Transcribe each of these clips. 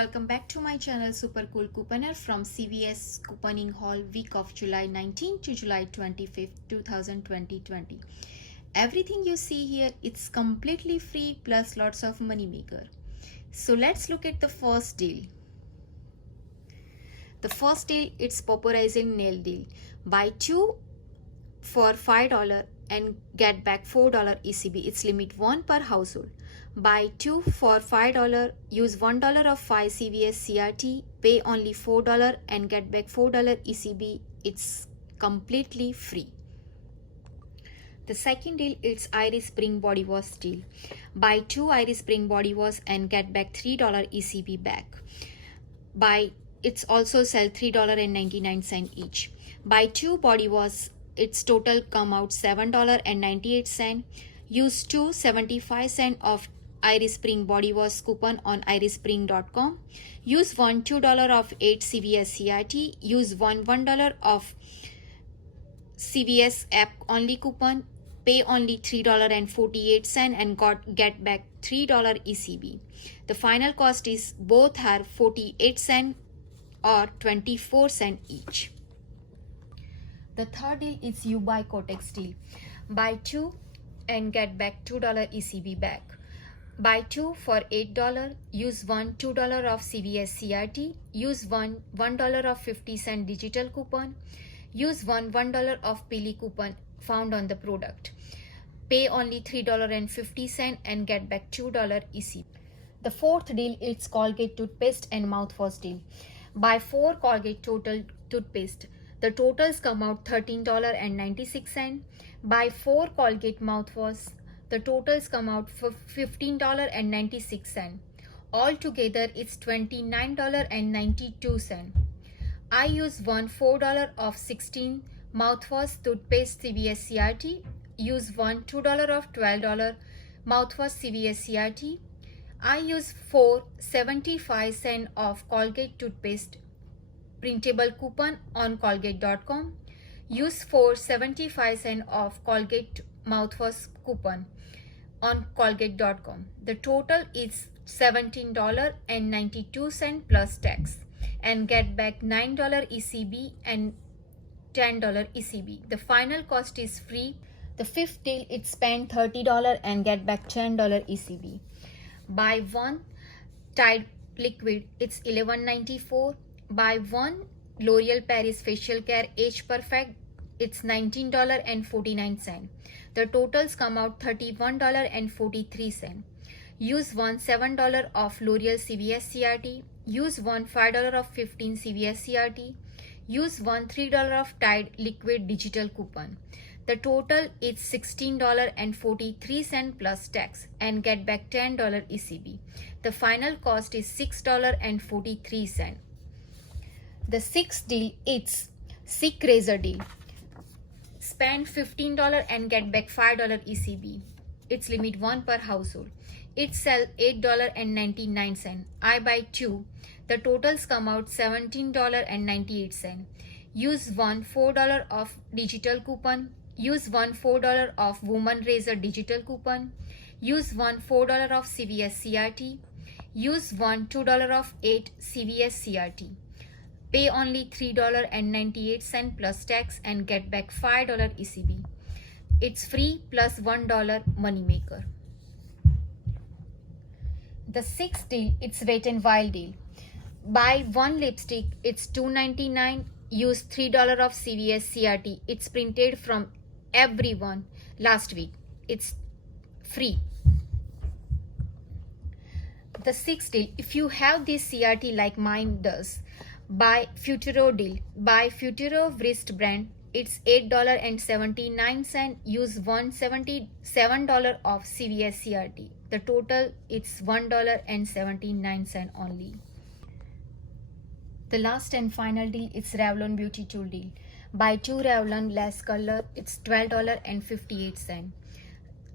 welcome back to my channel Super Cool Couponer from CVS Couponing Hall week of July 19 to July 25th 2020. Everything you see here, it's completely free plus lots of money maker. So let's look at the first deal. The first deal, it's Poporizing nail deal. Buy 2 for $5 and get back $4 ECB. It's limit 1 per household. Buy 2 for $5, use $1 of 5 CVS CRT, pay only $4 and get back $4 ECB. It's completely free. The second deal, it's Irish Spring Body Wash deal. Buy 2 Irish Spring Body Wash and get back $3 ECB back. It's also sell $3.99 each. Buy 2 body wash, its total come out $7.98. Use 2.75 of Irish Spring body wash coupon on irishspring.com. Use $2 of 8 CVS CRT. Use $1 of CVS app only coupon. Pay only $3.48 and get back $3 ECB. The final cost is both are 48 cents or 24 cents each. The third deal is you buy Kotex deal. Buy 2 and get back $2 ECB back. Buy 2 for $8. Use $2 of CVS CRT. Use $1 of 50-cent digital coupon. Use $1 of Pili coupon found on the product. Pay only $3.50 and get back $2 ECB. The fourth deal is Colgate toothpaste and mouthwash deal. Buy 4 Colgate total toothpaste. The totals come out $13.96. Buy 4 Colgate mouthwash. The totals come out for $15.96. Altogether, it's $29.92. I use $4 of 16 mouthwash toothpaste CVS CRT. Use $2 of $12 mouthwash CVS CRT. I use 4.75 cents of Colgate toothpaste printable coupon on Colgate.com. Use 4.75 cents of Colgate mouthwash coupon on Colgate.com. The total is $17.92 plus tax and get back $9 ECB and $10 ECB. The final cost is free. The fifth deal, it's spend $30 and get back $10 ECB. Buy 1 Tide liquid, it's $11.94. Buy 1 L'Oreal Paris Facial Care Age Perfect, it's $19.49. The totals come out $31.43. Use $7 of L'Oreal CVS CRT. Use $5 of 15 CVS CRT. Use $3 of Tide liquid digital coupon. The total is $16.43 plus tax and get back $10 ECB. The final cost is $6.43. The sixth deal is Sick Razor deal. Spend $15 and get back $5 ECB. It's limit 1 per household. It sell $8.99. I buy 2. The totals come out $17.98. Use $4 of digital coupon. Use $4 of Woman Razor digital coupon. Use $4 of CVS CRT. Use $2 of 8 CVS CRT. Pay only $3.98 plus tax and get back $5 ECB. It's free plus $1 money maker. The sixth deal, it's Wet n Wild deal. Buy 1 lipstick, it's $2.99. Use $3 of CVS CRT. It's printed from everyone last week. It's free. The sixth deal, if you have this CRT like mine does, buy Futuro deal. Buy Futuro wrist brand. It's $8.79. Use $177 of CVS CRT. The total it's $1.79 only. The last and final deal is Revlon Beauty Tool deal. Buy 2 Revlon Lash Curler. It's $12.58.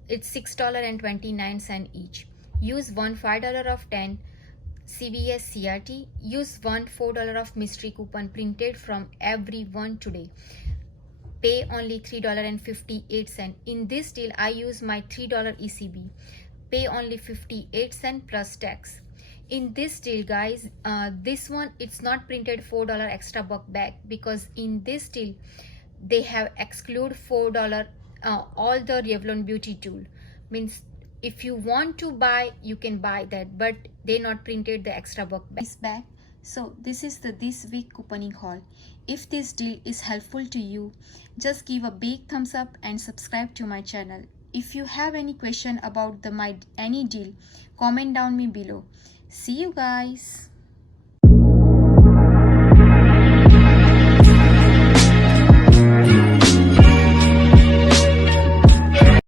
It's $6.29 each. Use $5 of 10 CVS CRT. Use $4 of mystery coupon printed from everyone today. Pay only $3.58. In this deal, I use my $3 ECB. Pay only 58 cents plus tax. In this deal, guys, this one, it's not printed $4 extra buck back, because in this deal they have exclude $4 all the Revlon beauty tool. Means if you want to buy, you can buy that, but they not printed the extra buck back. So this is the this week couponing haul. If this deal is helpful to you, just give a big thumbs up and subscribe to my channel. If you have any question about any deal, comment down me below. See you guys.